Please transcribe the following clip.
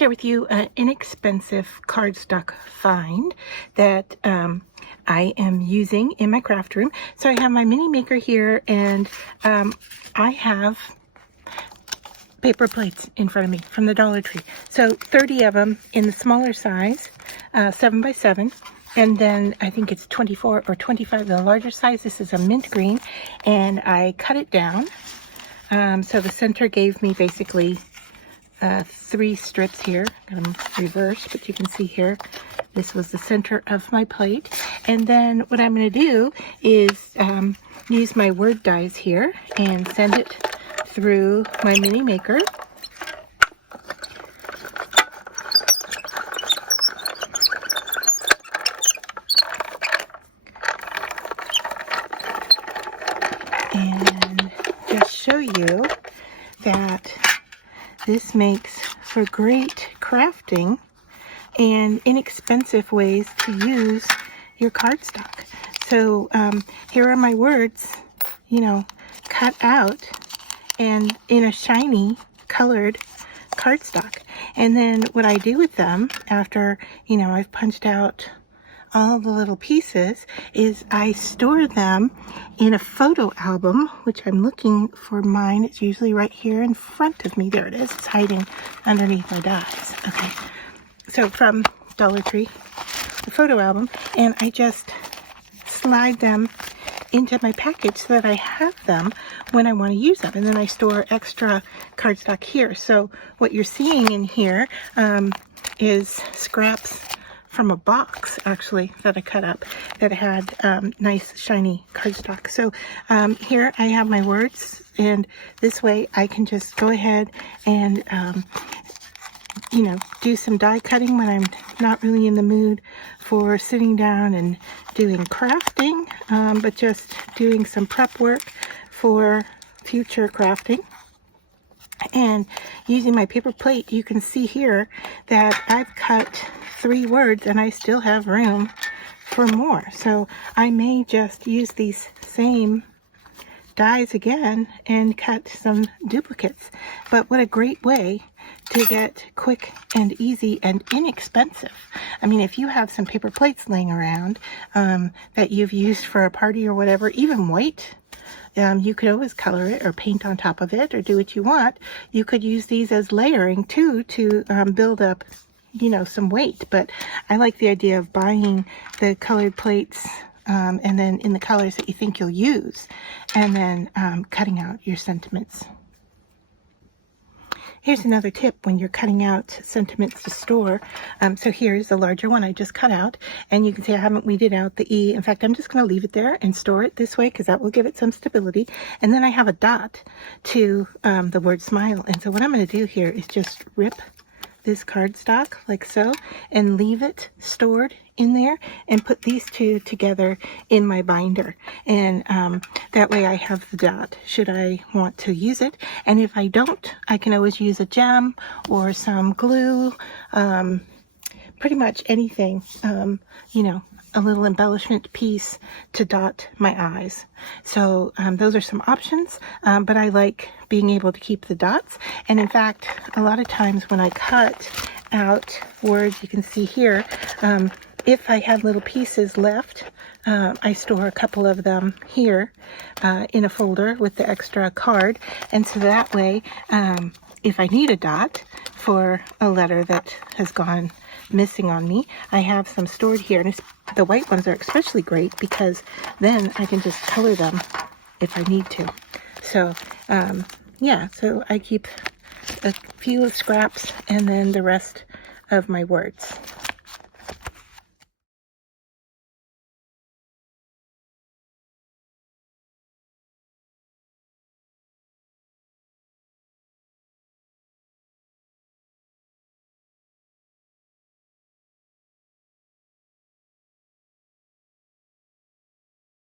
share with you an inexpensive cardstock find that I am using in my craft room. So I have my mini maker here, and I have paper plates in front of me from the Dollar Tree. So 30 of them in the smaller size, 7 by 7. And then I think it's 24 or 25, the larger size. This is a mint green, and I cut it down. So the center gave me basically 3 strips here. Got them reversed, but you can see here, this was the center of my plate. And then what I'm going to do is use my word dies here and send it through my mini maker. And just show you that this makes for great crafting and inexpensive ways to use your cardstock. So here are my words, you know, cut out and in a shiny colored cardstock. And then what I do with them after, you know, I've punched out all the little pieces is I store them in a photo album, which I'm looking for mine. It's usually right here in front of me. There it is. It's hiding underneath my dies. Okay. So from Dollar Tree, the photo album, and I just slide them into my package so that I have them when I want to use them. And then I store extra cardstock here. So what you're seeing in here is scraps from a box, actually, that I cut up that had nice shiny cardstock. So here I have my words, and this way I can just go ahead and you know, do some die cutting when I'm not really in the mood for sitting down and doing crafting, but just doing some prep work for future crafting. And using my paper plate, you can see here that I've cut 3 words and I still have room for more. So I may just use these same dies again and cut some duplicates. But what a great way to get quick and easy and inexpensive. I mean, if you have some paper plates laying around that you've used for a party or whatever, even white, you could always color it or paint on top of it or do what you want. You could use these as layering too to build up, you know, some weight. But I like the idea of buying the colored plates and then in the colors that you think you'll use, and then cutting out your sentiments. Here's another tip when you're cutting out sentiments to store. So here's the larger one I just cut out, and you can see I haven't weeded out the E. In fact, I'm just going to leave it there and store it this way because that will give it some stability. And then I have a dot to the word smile. And so what I'm going to do here is just rip this cardstock like so and leave it stored in there and put these 2 together in my binder, and that way I have the dot should I want to use it. And if I don't, I can always use a gem or some glue, pretty much anything, you know, a little embellishment piece to dot my eyes. So those are some options, but I like being able to keep the dots. And in fact, a lot of times when I cut out words, you can see here, if I have little pieces left, I store a couple of them here in a folder with the extra card. And so that way, if I need a dot for a letter that has gone missing on me, I have some stored here. And the white ones are especially great because then I can just color them if I need to. So yeah, so I keep a few scraps and then the rest of my words.